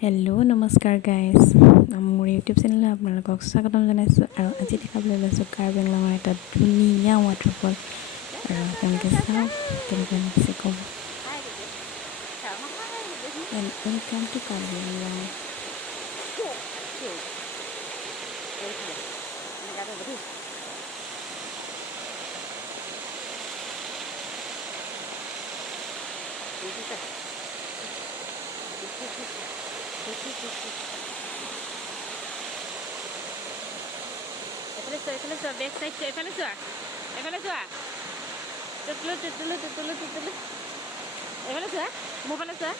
Hello' নমস্কাৰ guys, মোৰ YouTube চেনেলত আপোনালোকক স্বাগতম জনাইছোঁ। আৰু আজি দেখাবলৈ লৈছোঁ কাৰ্বি আংলঙৰ এটা ধুনীয়া ৱাটাৰফল। আৰু আপোনালোকে চাওক কেনেকৈ লাগিছে ক'ব। And welcome to Karbi Anglong. এইফালে চোৱা বেক চাইড চোৱা, এইফালে চোৱা টুটুলু এইফালে চোৱা, মোৰ ফালে চোৱা।